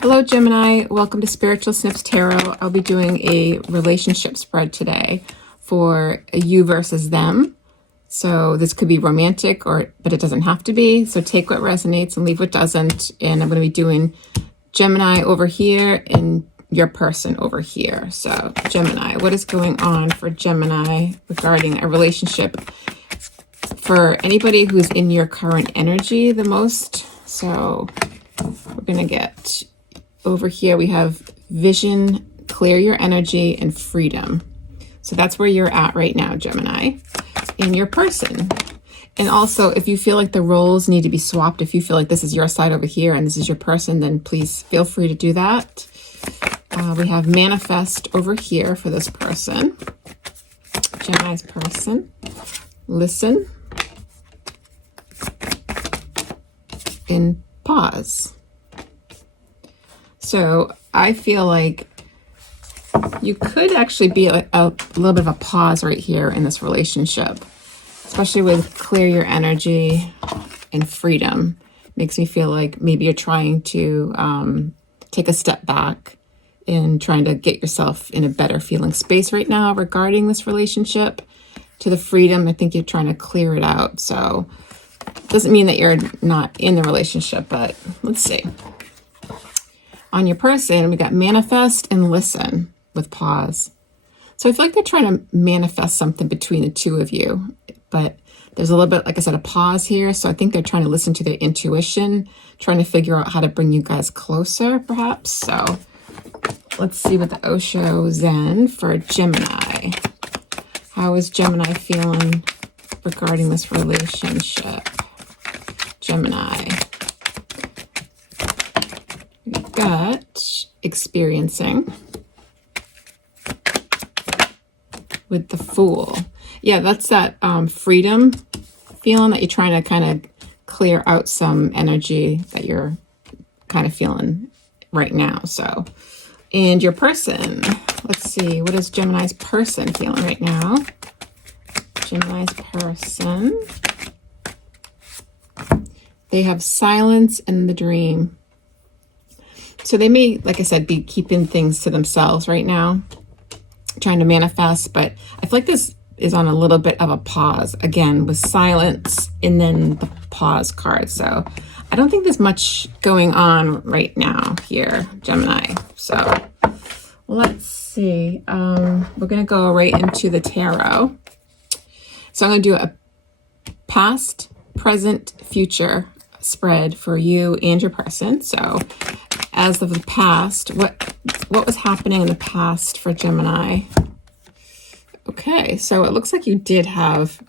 Hello, Gemini. Welcome to Spiritual Snips Tarot. I'll be doing a relationship spread today for a you versus them. So this could be romantic, but it doesn't have to be. So take what resonates and leave what doesn't. And I'm going to be doing Gemini over here and your person over here. So Gemini, what is going on for Gemini regarding a relationship for anybody who's in your current energy the most? So we're going to get over here, we have vision, clear your energy, and freedom. So that's where you're at right now, Gemini, in your person. And also, if you feel like the roles need to be swapped, if you feel like this is your side over here and this is your person, then please feel free to do that. We have manifest over here for this person, Gemini's person. Listen and pause. So I feel like you could actually be a little bit of a pause right here in this relationship, especially with clear your energy and freedom. Makes me feel like maybe you're trying to take a step back and trying to get yourself in a better feeling space right now regarding this relationship. To the freedom, I think you're trying to clear it out. So it doesn't mean that you're not in the relationship, but let's see. On your person, we got manifest and listen with pause. So I feel like they're trying to manifest something between the two of you, but there's a little bit, like I said, a pause here. So I think they're trying to listen to their intuition, trying to figure out how to bring you guys closer, perhaps. So let's see what the Osho Zen for Gemini. How is Gemini feeling regarding this relationship? Gemini. We've got experiencing with the Fool. Yeah, that's that freedom feeling that you're trying to kind of clear out some energy that you're kind of feeling right now. So, and your person, let's see, what is Gemini's person feeling right now? Gemini's person, they have silence in the dream. So they may, like I said, be keeping things to themselves right now, trying to manifest, but I feel like this is on a little bit of a pause, again, with silence and then the pause card. So I don't think there's much going on right now here, Gemini. So let's see. We're going to go right into the tarot. So I'm going to do a past, present, future spread for you and your person. So as of the past, what was happening in the past for Gemini? Okay, so it looks like you did have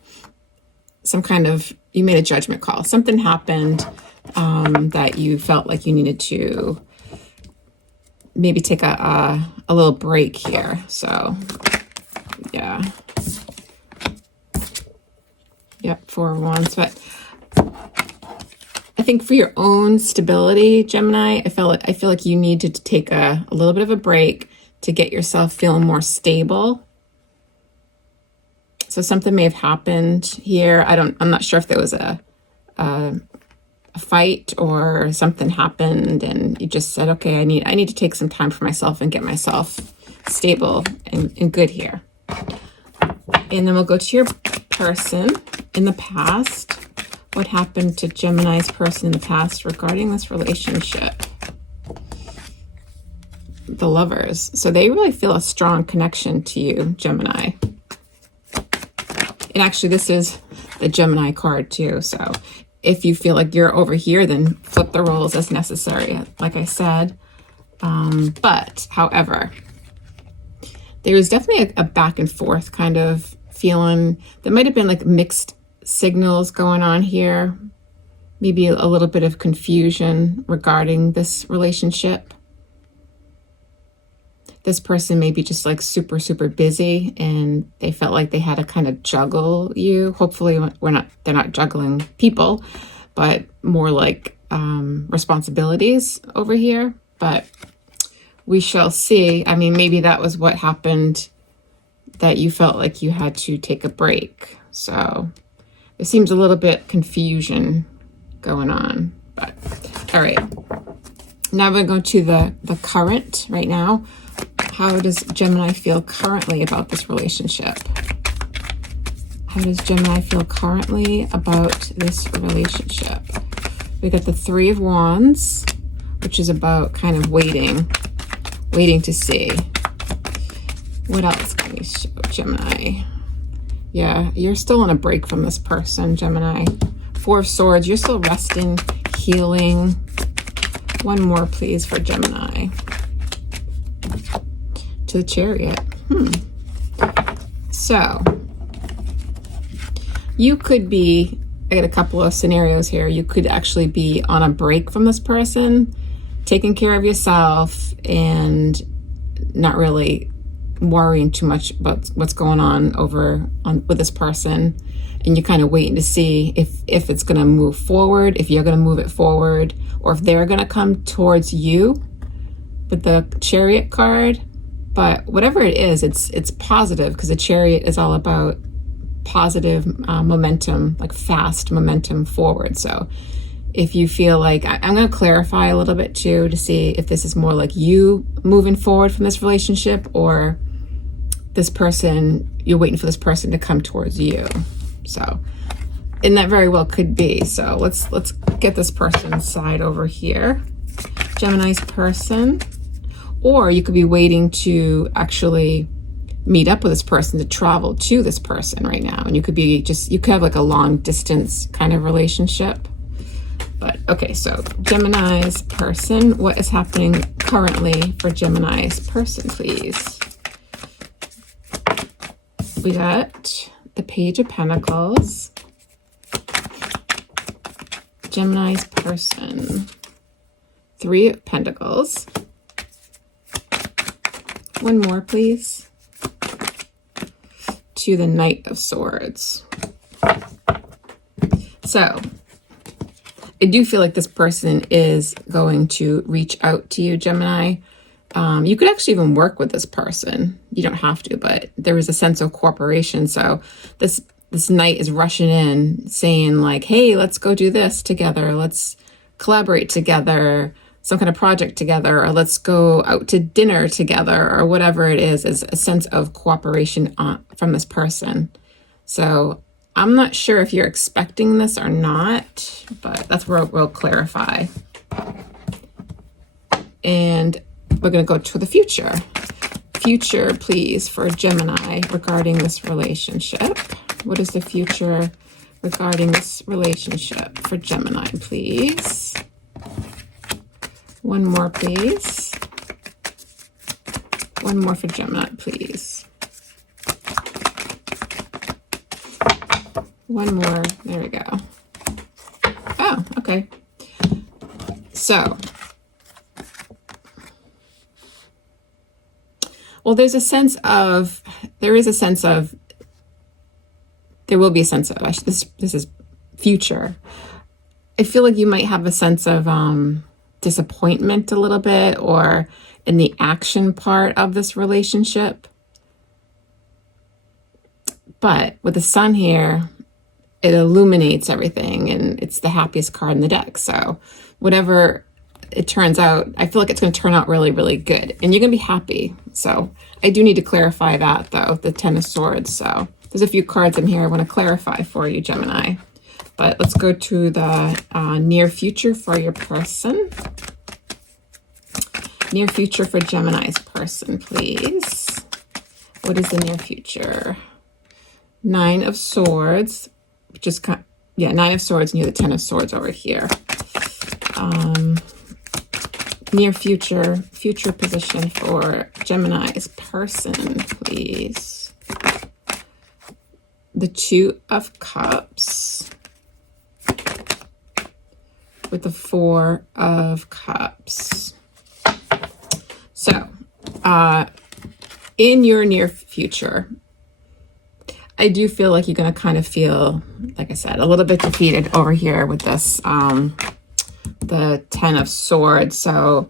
some kind of, you made a judgment call. Something happened that you felt like you needed to maybe take a little break here. So, yeah. Yep, 4 of Wands. But I think for your own stability, Gemini, I feel like you need to take a little bit of a break to get yourself feeling more stable. So something may have happened here. I'm not sure if there was a fight or something happened and you just said, okay, I need to take some time for myself and get myself stable and good here. And then we'll go to your person in the past. What happened to Gemini's person in the past regarding this relationship? The Lovers. So they really feel a strong connection to you, Gemini. And actually, this is the Gemini card too. So if you feel like you're over here, then flip the roles as necessary, like I said. But however, there's definitely a back and forth kind of feeling. There might have been like mixed signals going on here, maybe a little bit of confusion regarding this relationship. This person may be just like super, super busy and they felt like they had to kind of juggle you. Hopefully they're not juggling people, but more like responsibilities over here. But we shall see. I mean, maybe that was what happened, that you felt like you had to take a break. So there seems a little bit confusion going on, but all right. Now we're going to go to the current right now. How does Gemini feel currently about this relationship? How does Gemini feel currently about this relationship? We got the Three of Wands, which is about kind of waiting to see. What else can we show Gemini? Yeah, you're still on a break from this person, Gemini. Four of Swords, you're still resting, healing. One more, please, for Gemini. To the Chariot. So, you could be, I got a couple of scenarios here. You could actually be on a break from this person, taking care of yourself, and not really worrying too much about what's going on with this person. And you're kind of waiting to see if it's going to move forward, if you're going to move it forward, or if they're going to come towards you with the Chariot card. But whatever it is, it's positive, because the Chariot is all about positive momentum, like fast momentum forward. So if you feel like, I'm going to clarify a little bit too, to see if this is more like you moving forward from this relationship, or this person, you're waiting for this person to come towards you. So, and that very well could be. So let's get this person's side over here. Gemini's person. Or you could be waiting to actually meet up with this person, to travel to this person right now. And you could be you could have like a long distance kind of relationship. But okay, so Gemini's person, what is happening currently for Gemini's person, please? We got the Page of Pentacles. Gemini's person. Three of Pentacles. One more, please. To the Knight of Swords. So, I do feel like this person is going to reach out to you, Gemini. You could actually even work with this person. You don't have to, but there is a sense of cooperation. So this knight is rushing in saying like, hey, let's go do this together. Let's collaborate together, some kind of project together, or let's go out to dinner together, or whatever it is a sense of cooperation from this person. So I'm not sure if you're expecting this or not, but that's where we'll clarify. And we're going to go to the future. Future, please, for Gemini regarding this relationship. What is the future regarding this relationship for Gemini, please? One more, please. One more for Gemini, please. One more. There we go. Oh, okay. So, well, there is a sense of, there will be a sense of, this is future. I feel like you might have a sense of disappointment a little bit, or in the action part of this relationship. But with the Sun here, it illuminates everything, and it's the happiest card in the deck. So whatever it turns out, I feel like it's going to turn out really, really good, and you're going to be happy. So I do need to clarify that, though, the Ten of Swords. So there's a few cards in here I want to clarify for you, Gemini. But let's go to the near future for your person. Near future for Gemini's person, please. What is the near future? Nine of Swords, which is Nine of Swords, and you have the Ten of Swords over here. Near future position for Gemini's person, please. The Two of Cups with the Four of Cups. So, in your near future, I do feel like you're going to kind of feel, like I said, a little bit defeated over here with this, the Ten of Swords. So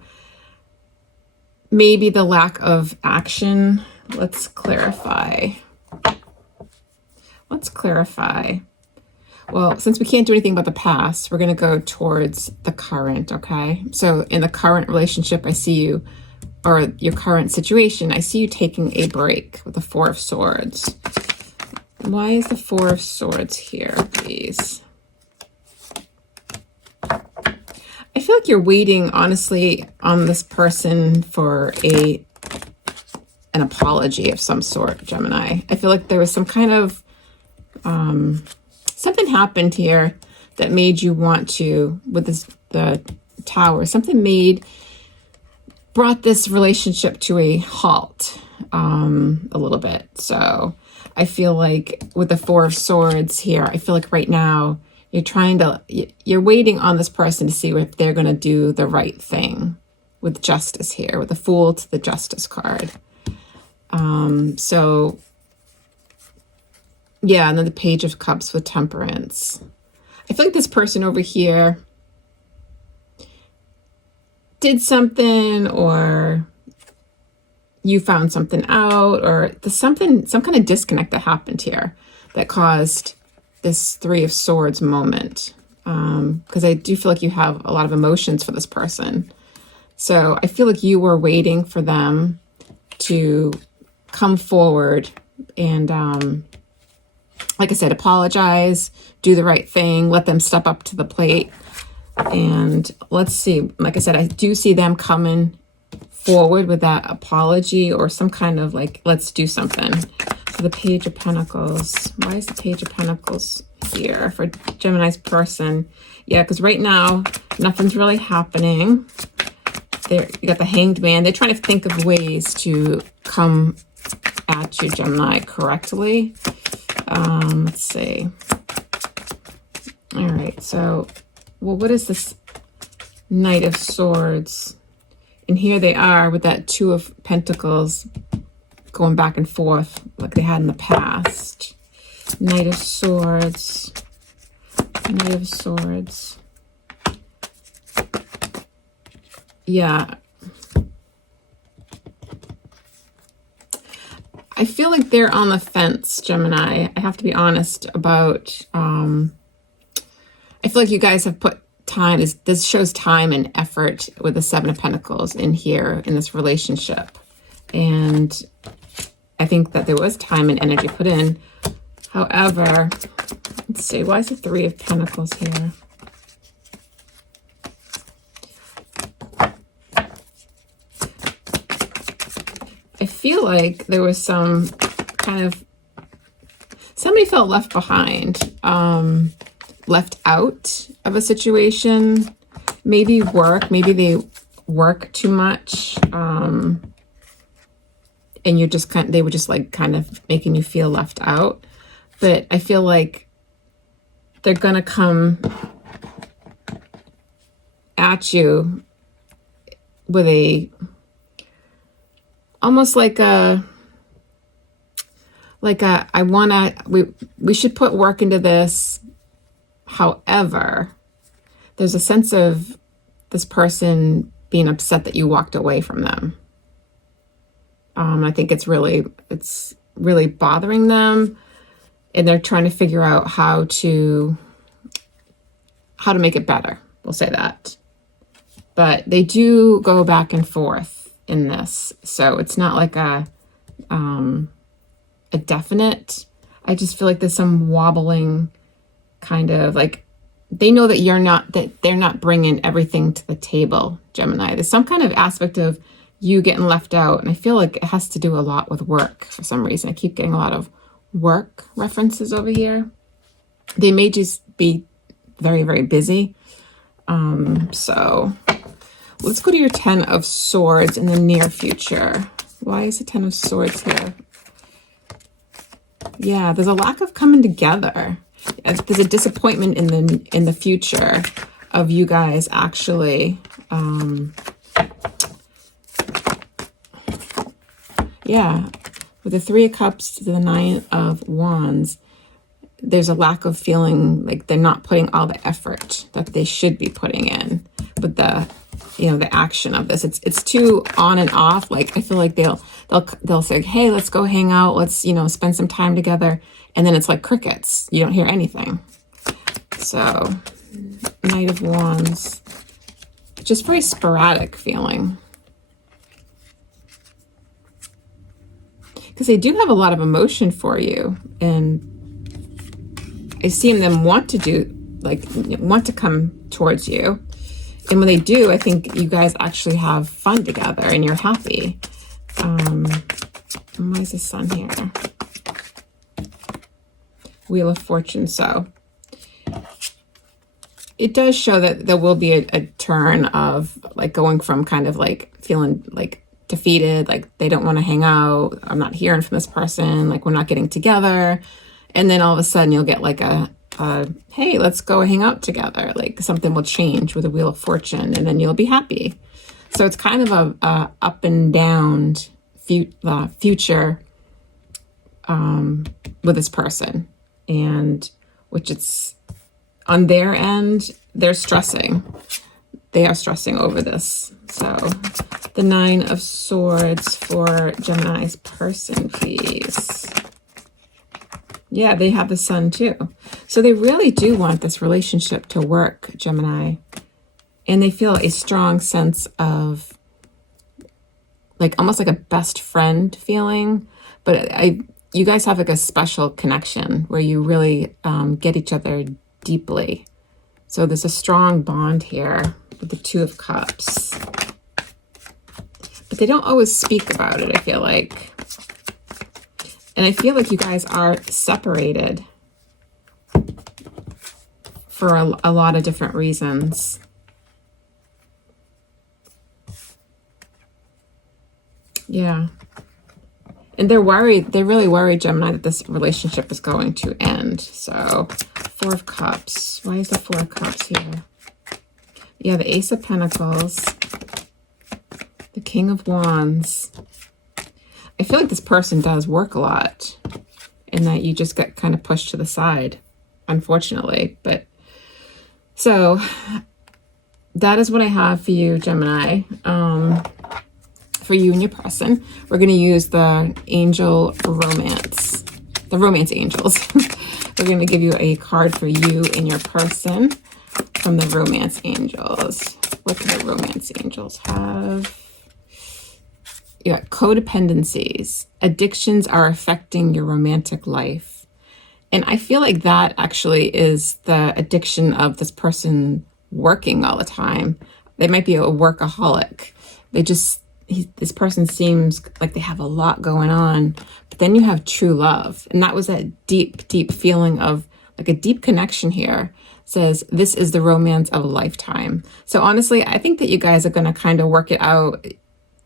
maybe the lack of action. Let's clarify. Well, since we can't do anything about the past, we're going to go towards the current, okay? So in the current relationship, I see you, or your current situation, I see you taking a break with the Four of Swords. Why is the Four of Swords here, please? I feel like you're waiting, honestly, on this person for an apology of some sort, Gemini. I feel like there was some kind of something happened here that made you want to, with the Tower, something brought this relationship to a halt a little bit. So I feel like with the Four of Swords here, I feel like right now you're waiting on this person to see if they're going to do the right thing with Justice here, with the Fool to the Justice card. So yeah, and then the Page of Cups with Temperance. I feel like this person over here did something, or you found something out, or some kind of disconnect that happened here that caused this Three of Swords moment. Because I do feel like you have a lot of emotions for this person. So I feel like you were waiting for them to come forward and, like I said, apologize, do the right thing, let them step up to the plate. And let's see, like I said, I do see them coming forward with that apology or some kind of like, let's do something. So the Page of Pentacles. Why is the Page of Pentacles here for Gemini's person? Yeah, because right now, nothing's really happening. There, you got the Hanged Man. They're trying to think of ways to come at you, Gemini, correctly. Let's see. All right, so, well, what is this Knight of Swords? And here they are with that Two of Pentacles going back and forth like they had in the past. Knight of Swords. Knight of Swords. Yeah. I feel like they're on the fence, Gemini. I have to be honest about, I feel like you guys have put time, this shows time and effort with the Seven of Pentacles in here in this relationship. And I think that there was time and energy put in. However, let's see, why is the Three of Pentacles here? I feel like there was some kind of, somebody felt left behind, left out of a situation, maybe maybe they work too much, and you're just they were just like kind of making you feel left out. But I feel like they're gonna come at you with almost like I wanna, we should put work into this. However, there's a sense of this person being upset that you walked away from them. I think it's really bothering them, and they're trying to figure out how to make it better. We'll say that. But they do go back and forth in this, so it's not like a definite. I just feel like there's some wobbling, kind of like they know that they're not bringing everything to the table, Gemini. There's some kind of aspect of you getting left out, and I feel like it has to do a lot with work for some reason. I keep getting a lot of work references over here. They may just be very, very busy. So let's go to your Ten of Swords in the near future. Why is the Ten of Swords here? Yeah, there's a lack of coming together. There's a disappointment in the future of you guys actually, yeah, with the Three of Cups to the Nine of Wands, there's a lack of feeling like they're not putting all the effort that they should be putting in with the action of this. It's too on and off. Like I feel like they'll say, hey, let's go hang out, let's spend some time together, and then it's like crickets. You don't hear anything. So, Knight of Wands. Just very sporadic feeling. Because they do have a lot of emotion for you. And I see them want to do, like, want to come towards you. And when they do, I think you guys actually have fun together and you're happy. Why is the Sun here? Wheel of Fortune. So it does show that there will be a turn of like going from kind of like feeling like defeated, like they don't want to hang out, I'm not hearing from this person, like we're not getting together. And then all of a sudden you'll get like a hey, let's go hang out together. Like something will change with a Wheel of Fortune and then you'll be happy. So it's kind of a up and down future with this person. And which it's on their end, they're stressing. They are stressing over this. So the Nine of Swords for Gemini's person, please. Yeah, they have the Sun too. So they really do want this relationship to work, Gemini. And they feel a strong sense of like almost like a best friend feeling. But you guys have like a special connection where you really get each other deeply. So there's a strong bond here with the Two of Cups. But they don't always speak about it, I feel like. And I feel like you guys are separated for a lot of different reasons. Yeah. And they're worried, they really worry, Gemini, that this relationship is going to end. So, Four of Cups. Why is the Four of Cups here? Yeah, the Ace of Pentacles. The King of Wands. I feel like this person does work a lot and that you just get kind of pushed to the side, unfortunately. But so that is what I have for you, Gemini. For you and your person, we're going to use the angel romance, the romance angels. We're going to give you a card for you and your person from the romance angels. What do the romance angels have? Yeah, codependencies. Addictions are affecting your romantic life. And I feel like that actually is the addiction of this person working all the time. They might be a workaholic. This person seems like they have a lot going on, but then you have true love. And that was that deep, deep feeling of like a deep connection here. It says, this is the romance of a lifetime. So honestly, I think that you guys are going to kind of work it out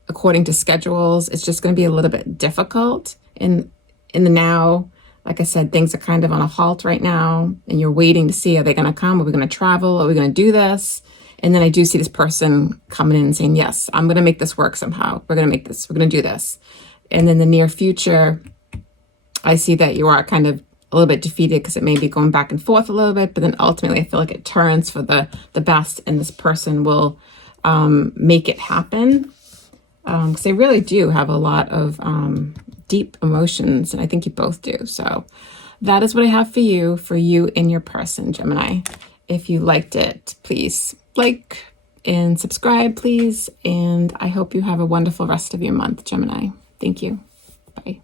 according to schedules. It's just going to be a little bit difficult in the now. Like I said, things are kind of on a halt right now, and you're waiting to see, are they going to come? Are we going to travel? Are we going to do this? And then I do see this person coming in and saying, yes, I'm going to make this work somehow. We're going to make this. We're going to do this. And in the near future, I see that you are kind of a little bit defeated because it may be going back and forth a little bit. But then ultimately, I feel like it turns for the best, and this person will make it happen. Because they really do have a lot of deep emotions, and I think you both do. So that is what I have for you and your person, Gemini. If you liked it, please like and subscribe, please. And I hope you have a wonderful rest of your month, Gemini. Thank you. Bye.